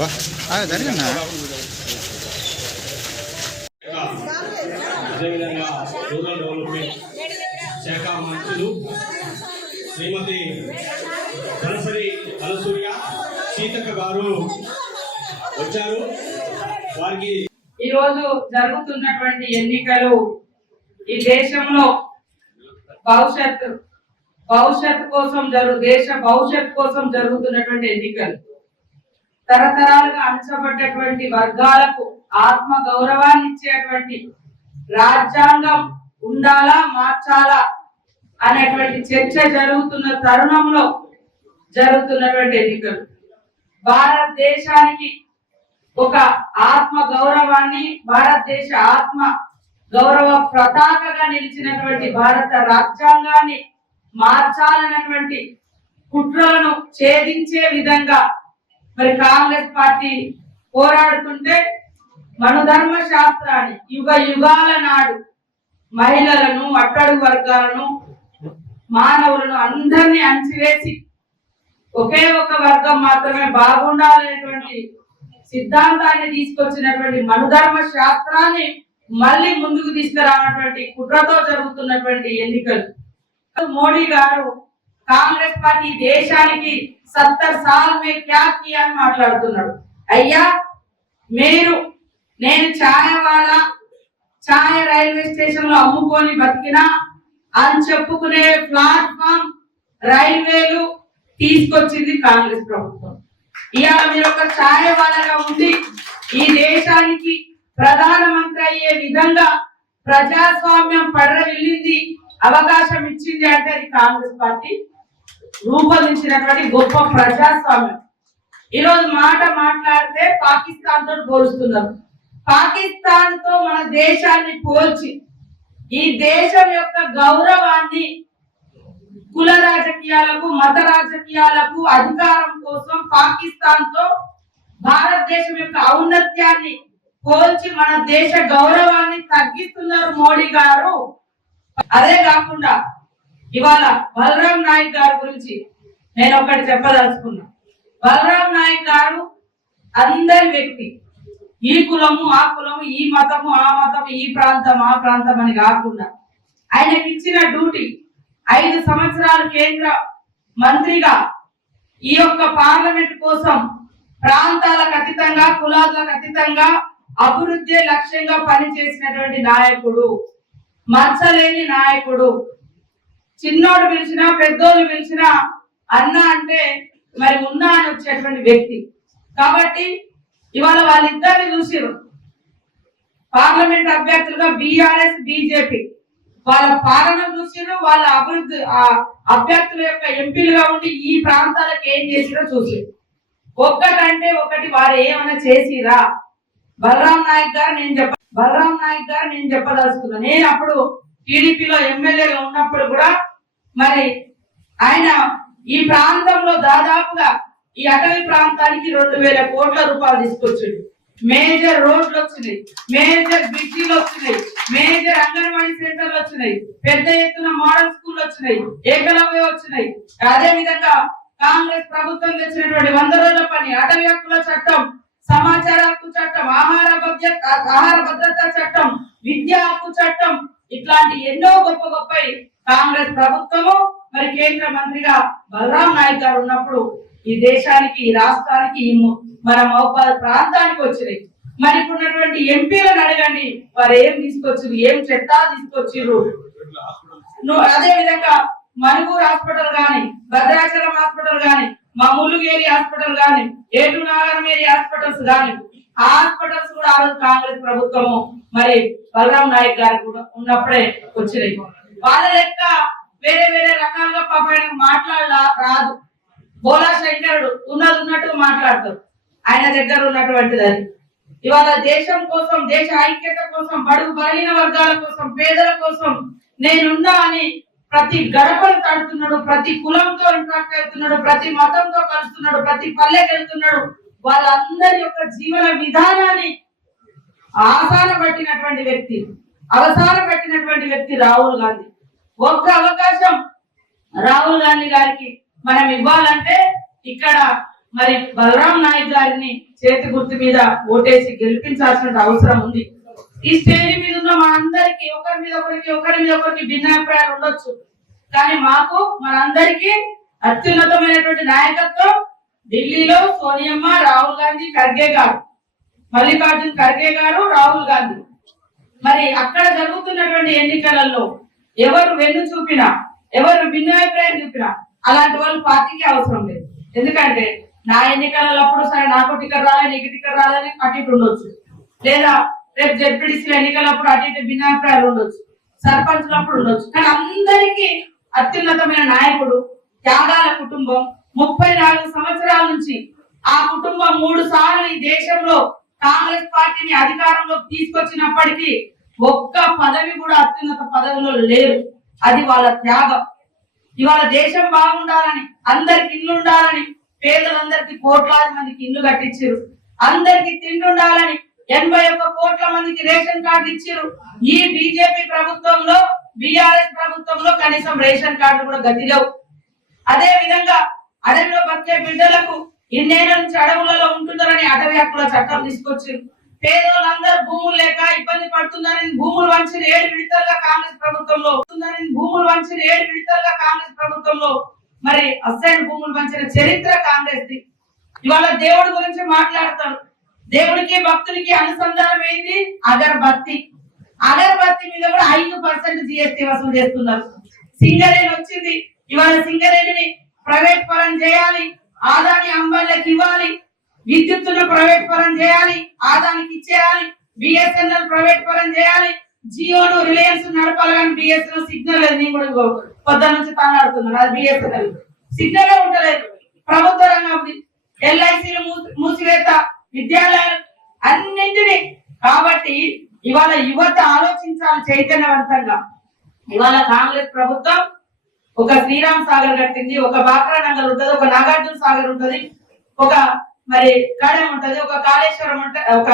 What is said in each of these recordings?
అదేవిధంగా rural development శాఖ మంత్రులు శ్రీమతి ధనసరి అలసూర్య సీతక్క గారు వచ్చారు. వారికి ఈరోజు జరుగుతున్నటువంటి ఎన్నికలు ఈ దేశంలో భవిష్యత్తు కోసం దేశ భవిష్యత్తు కోసం జరుగుతున్నటువంటి ఎన్నికలు తరతరాలుగా అణచబడ్డటువంటి వర్గాలకు ఆత్మ గౌరవాన్ని ఇచ్చేటువంటి రాజ్యాంగం ఉండాలా మార్చాలా అనేటువంటి చర్చ జరుగుతున్న తరుణంలో జరుగుతున్నటువంటి ఎన్నికలు భారతదేశానికి ఒక ఆత్మ గౌరవాన్ని భారతదేశ ఆత్మ గౌరవ పతాకగా నిలిచినటువంటి భారత రాజ్యాంగాన్ని మార్చాలన్నటువంటి కుట్రలను ఛేదించే విధంగా మరి కాంగ్రెస్ పార్టీ పోరాడుతుంటే మనుధర్మ శాస్త్రాన్ని యుగాల నాడు మహిళలను అట్టడుగు వర్గాలను మానవులను అందరినీ అంచివేసి ఒకే ఒక వర్గం మాత్రమే బాగుండాలనేటువంటి సిద్ధాంతాన్ని తీసుకొచ్చినటువంటి మనుధర్మ శాస్త్రాన్ని మళ్ళీ ముందుకు తీసుకురానటువంటి కుట్రతో జరుగుతున్నటువంటి ఎన్నికలు. మోడీ గారు కాంగ్రెస్ పార్టీ దేశానికి 70 సాల్ మే క్యా కియా అని మాట్లాడుతున్నాడు. అయ్యా నేను ఛాయ రైల్వే స్టేషన్ లో అమ్ముకొని బతికినా అని చెప్పుకునే ప్లాట్ఫామ్ రైల్వేలు తీసుకొచ్చింది కాంగ్రెస్ ప్రభుత్వం. ఇవాళ మీరు ఒక ఛాయవాలగా ఉండి ఈ దేశానికి ప్రధానమంత్రి అయ్యే విధంగా ప్రజాస్వామ్యం పడరవిల్లింది, అవకాశం ఇచ్చింది అంటే అది కాంగ్రెస్ పార్టీ రూపొందించినటువంటి గొప్ప ప్రజాస్వామ్యం. ఈరోజు మాట్లాడితే పాకిస్తాన్ తో పోలుస్తున్నారు. పాకిస్తాన్ తో మన దేశాన్ని పోల్చి ఈ దేశం యొక్క గౌరవాన్ని కుల రాజకీయాలకు మత రాజకీయాలకు అధికారం కోసం పాకిస్తాన్ తో భారతదేశం యొక్క ఔన్నత్యాన్ని పోల్చి మన దేశ గౌరవాన్ని తగ్గిస్తున్నారు మోడీ గారు. అదే కాకుండా ఇవాళ బలరాం నాయక్ గారి గురించి నేను ఒకటి చెప్పదలుచుకున్నా. బలరాం నాయక్ గారు అందరి వ్యక్తి, ఈ కులము ఆ కులము, ఈ మతము ఆ మతము, ఈ ప్రాంతం ఆ ప్రాంతం అని కాకుండా ఆయనకి ఇచ్చిన డ్యూటీ 5 సంవత్సరాలు కేంద్ర మంత్రిగా ఈ యొక్క పార్లమెంట్ కోసం ప్రాంతాలకు అతీతంగా కులాలకు అతీతంగా అభివృద్ధి లక్ష్యంగా పనిచేసినటువంటి నాయకుడు, మచ్చలేని నాయకుడు. చిన్నోడు పిలిచినా పెద్దోళ్ళు పిలిచినా అన్న అంటే మరి ఉన్నా అని వచ్చేటువంటి వ్యక్తి. కాబట్టి ఇవాళ వాళ్ళిద్దరిని చూసిరు పార్లమెంట్ అభ్యర్థులుగా బీఆర్ఎస్ బీజేపీ వాళ్ళ పాలన చూసిరు, వాళ్ళ అభివృద్ధి అభ్యర్థుల యొక్క ఎంపీలుగా ఉండి ఈ ప్రాంతాలకు ఏం చేసిరో చూసిరు. ఒక్కటంటే ఒకటి వారు ఏమైనా చేసిరా? బలరాం నాయక్ గారు నేను చెప్పదలుచుకున్నా. నేను అప్పుడు టీడీపీలో ఎమ్మెల్యేగా ఉన్నప్పుడు కూడా మరి ఆయన ఈ ప్రాంతంలో దాదాపుగా ఈ అటవీ ప్రాంతానికి 2000 కోట్ల రూపాయలు తీసుకొచ్చాడు. మేజర్ రోడ్లు వచ్చినాయి, మేజర్ బ్రిడ్జిలు వచ్చినాయి, మేజర్ అంగన్వాడీ సెంటర్లు వచ్చినాయి, పెద్ద ఎత్తున మోడల్ స్కూల్ వచ్చినాయి, ఏకలవ్య వచ్చినాయి. అదే విధంగా కాంగ్రెస్ ప్రభుత్వం తెచ్చినటువంటి 100 రోజుల పని, అటవీ హక్కుల చట్టం, సమాచార హక్కు చట్టం, ఆహార భద్రతా చట్టం, విద్యా హక్కు చట్టం, ఇట్లాంటి ఎన్నో గొప్ప కాంగ్రెస్ ప్రభుత్వము మరి కేంద్ర మంత్రిగా బలరాం నాయక్ గారు ఉన్నప్పుడు ఈ దేశానికి ఈ రాష్ట్రానికి మన మహబూబాబాద్ ప్రాంతానికి వచ్చినాయి. మరి ఇప్పుడున్నటువంటి ఎంపీలను అడగండి వారు ఏం తీసుకొచ్చారు, ఏం చట్టాలు తీసుకొచ్చిర్రు. అదే విధంగా మణిపూర్ హాస్పిటల్ గాని, భద్రాచలం హాస్పిటల్ గాని, మా ములుగేరి హాస్పిటల్ గాని, ఏటు నాగరం ఏరియా హాస్పిటల్స్ గాని, హాస్పిటల్స్ కూడా ఆ రోజు కాంగ్రెస్ ప్రభుత్వము మరి బలరాం నాయక్ గారు కూడా ఉన్నప్పుడే వచ్చినాయి. వాళ్ళ లెక్క వేరే రకాలుగా పాప రాదు. బోలా శంకరుడు ఉన్నట్టు మాట్లాడతారు. ఆయన దగ్గర ఉన్నటువంటిది అది. ఇవాళ దేశం కోసం, దేశ ఐక్యత కోసం, బడుగు బలహీన వర్గాల కోసం, పేదల కోసం నేనున్నా అని ప్రతి గడపను తడుతున్నాడు, ప్రతి కులంతో ఇంట్రాక్ట్ అవుతున్నాడు, ప్రతి మతంతో కలుస్తున్నాడు, ప్రతి పల్లెకి వెళ్తున్నాడు. వాళ్ళందరి యొక్క జీవన విధానాన్ని అవసాన పట్టినటువంటి వ్యక్తి రాహుల్ గాంధీ. ఒక్క అవకాశం రాహుల్ గాంధీ గారికి మనం ఇవ్వాలంటే ఇక్కడ మరి బలరాం నాయక్ గారిని చేతి గుర్తు మీద ఓటేసి గెలిపించాల్సిన అవసరం ఉంది. ఈ స్టేజ్ మీద ఉన్న మా అందరికి ఒకరి మీద ఒకరికి భిన్నాభిప్రాయాలు ఉండొచ్చు, కానీ మాకు మనందరికీ అత్యున్నతమైనటువంటి నాయకత్వం ఢిల్లీలో సోనియమ్మ, రాహుల్ గాంధీ, ఖర్గే గారు, మల్లికార్జున్ ఖర్గే గారు, రాహుల్ గాంధీ. మరి అక్కడ జరుగుతున్నటువంటి ఎన్నికలలో ఎవరు వెన్ను చూపినా, ఎవరు భిన్నాభిప్రాయం చూపినా అలాంటి వాళ్ళు పార్టీకి అవసరం లేదు. ఎందుకంటే నా ఎన్నికలప్పుడు సరే నాకు టికెట్ రాలేదు, నీకు టికెట్ రాలేదని అటు ఇటు ఉండొచ్చు, లేదా రేపు జెడ్పీటీసీ ఎన్నికలప్పుడు అటు ఇటు భిన్నాభిప్రాయాలు ఉండొచ్చు, సర్పంచ్లప్పుడు ఉండొచ్చు. కానీ అందరికీ అత్యున్నతమైన నాయకుడు, త్యాగాల కుటుంబం, 34 సంవత్సరాల నుంచి ఆ కుటుంబం 3 సార్లు ఈ దేశంలో కాంగ్రెస్ పార్టీని అధికారంలోకి తీసుకొచ్చినప్పటికీ ఒక్క పదవి కూడా అత్యున్నత పదవిలో లేరు. అది వాళ్ళ త్యాగం. ఇవాళ దేశం బాగుండాలని, అందరికి ఇల్లు ఉండాలని, పేదలందరికీ కోట్లాది మందికి ఇల్లు కట్టించారు. అందరికి తిండి ఉండాలని 81 కోట్ల మందికి రేషన్ కార్డు ఇచ్చారు. ఈ బీజేపీ ప్రభుత్వంలో, బీఆర్ఎస్ ప్రభుత్వంలో కనీసం రేషన్ కార్డు కూడా గతిలేవు. అదే విధంగా అడవిలో బతికే బిడ్డలకు ఇన్నేళ్ల నుంచి అడవులలో ఉంటున్నారని అటవీ హక్కుల చట్టం తీసుకొచ్చారు. పేదోళ్ళందరూ భూములు లేక ఇబ్బంది పడుతున్నారని భూములు వంచిన 7 విడతలుగా కాంగ్రెస్ ప్రభుత్వంలో మరి అసైన్ భూములు వంచిన చరిత్ర కాంగ్రెస్ ది. ఇవాళ దేవుడి గురించి మాట్లాడతారు. దేవుడికి భక్తునికి అనుసంధానం ఏంది? అగరబత్తి. అగరబత్తి మీద కూడా 5% జిఎస్టీ వసూలు చేస్తున్నారు. సింగరేణి వచ్చింది. ఇవాళ సింగరేణిని ప్రైవేట్ పరం చేయాలి, ఆదాని అంబాలకు ఇవ్వాలి. విద్యుత్తును ప్రైవేట్ పరం చేయాలి, ఆదానికి ఇచ్చేయాలి. బిఎస్ఎన్ఎల్ ప్రైవేట్ పరం చేయాలి. జియోను, రిలయన్స్ నడపాలి. కానీ బిఎస్ఎన్ఎల్ సిగ్నల్ లేదు. నేను కూడా పొద్దున్న నుంచి తానాడుతున్నాను. అది బిఎస్ఎన్ఎల్ సిగ్నల్ ఉండలేదు. ప్రభుత్వ రంగం ఎల్ఐసీలు మూసివేత, విద్యాలయాలు అన్నింటినీ. కాబట్టి ఇవాళ యువత ఆలోచించాలి చైతన్యవంతంగా. ఇవాళ కాంగ్రెస్ ప్రభుత్వం ఒక శ్రీరామ్ సాగర్ కట్టింది, ఒక బాక్రా నగర్ ఉంటది, ఒక నాగార్జున సాగర్ ఉంటది, ఒక మరి కడెం ఉంటది, ఒక కాళేశ్వరం ఉంటది, ఒక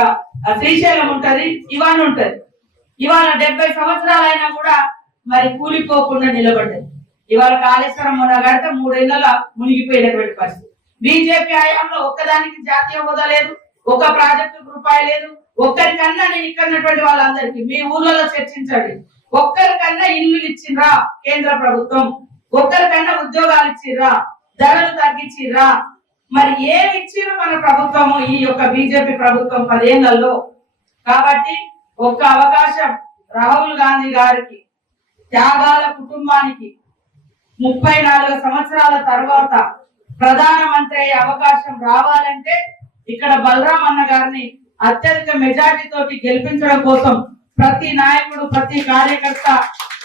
శ్రీశైలం ఉంటది, ఇవన్నీ ఉంటది. ఇవాళ 70 సంవత్సరాలు అయినా కూడా మరి కూలిపోకుండా నిలబడ్డది. ఇవాళ కాళేశ్వరం మొన్న కడితే 3 ఏళ్ల మునిగిపోయినటువంటి పరిస్థితి. బీజేపీ హయాంలో ఒక్కదానికి జాతీయ హోదా లేదు, ఒక ప్రాజెక్టు రూపాయి లేదు. ఒక్కరికన్నా, నేను ఇక్కడటువంటి వాళ్ళందరికీ మీ ఊర్లలో చర్చించండి, ఒక్కరికన్నా ఇల్లు ఇచ్చిండ్రా కేంద్ర ప్రభుత్వం? ఒక్కరికన్నా ఉద్యోగాలు ఇచ్చిర్రా? ధరలు తగ్గించిర్రా? మరి ఏమి ఇచ్చిర్రు మన ప్రభుత్వము, ఈ యొక్క బీజేపీ ప్రభుత్వం 10 ఏళ్లలో? కాబట్టి ఒక్క అవకాశం రాహుల్ గాంధీ గారికి, త్యాగాల కుటుంబానికి 34 సంవత్సరాల తర్వాత ప్రధానమంత్రి అయ్యే అవకాశం రావాలంటే ఇక్కడ బలరాం అన్న గారిని అత్యధిక మెజార్టీ తోటి గెలిపించడం కోసం ప్రతి నాయకుడు, ప్రతి కార్యకర్త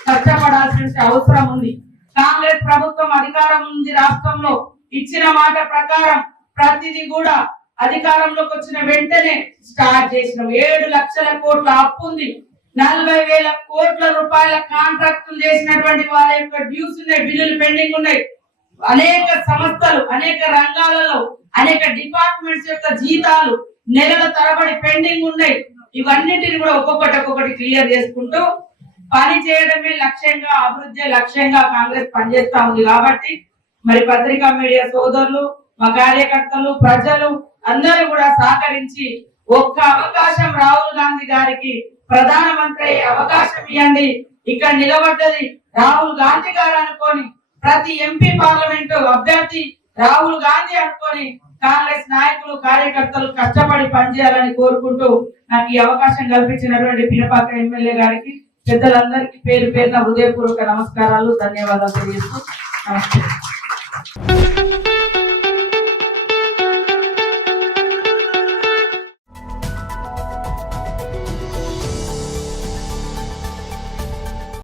కష్టపడాల్సిన అవసరం ఉంది. కాంగ్రెస్ ప్రభుత్వం అధికారం ఉంది రాష్ట్రంలో, ఇచ్చిన మాట ప్రకారం ప్రతిదీ కూడా అధికారంలోకి వచ్చిన వెంటనే స్టార్ట్ చేసినాం. 7 లక్షల కోట్ల అప్పు ఉంది, 40,000 కోట్ల రూపాయల కాంట్రాక్టులు చేసినటువంటి వాళ్ళ యొక్క డ్యూస్ ఉన్నాయి, బిల్లులు పెండింగ్ ఉన్నాయి. అనేక సంస్థలు, అనేక రంగాలలో, అనేక డిపార్ట్మెంట్స్ యొక్క జీతాలు నెలల తరబడి పెండింగ్ ఉన్నాయి. ఇవన్నింటిని కూడా ఒక్కొక్కటి క్లియర్ చేసుకుంటూ పని చేయడమే లక్ష్యంగా, అభివృద్ధి లక్ష్యంగా కాంగ్రెస్ పనిచేస్తా ఉంది. కాబట్టి మరి పత్రికా మీడియా సోదరులు, మా కార్యకర్తలు, ప్రజలు అందరూ కూడా సహకరించి ఒక్క అవకాశం రాహుల్ గాంధీ గారికి ప్రధానమంత్రి అయ్యే అవకాశం ఇవ్వండి. ఇక్కడ నిలబడ్డది రాహుల్ గాంధీ గారు అనుకొని, ప్రతి ఎంపీ పార్లమెంటు అభ్యర్థి రాహుల్ గాంధీ అనుకొని కాంగ్రెస్ నాయకులు, కార్యకర్తలు కష్టపడి పనిచేయాలని కోరుకుంటూ నాకు ఈ అవకాశం కల్పించినటువంటి పినపాక ఎమ్మెల్యే గారికి, పెద్దలందరికీ పేరు పేరున హృదయపూర్వక నమస్కారాలు, ధన్యవాదాలు తెలియజేస్తూ నమస్తే.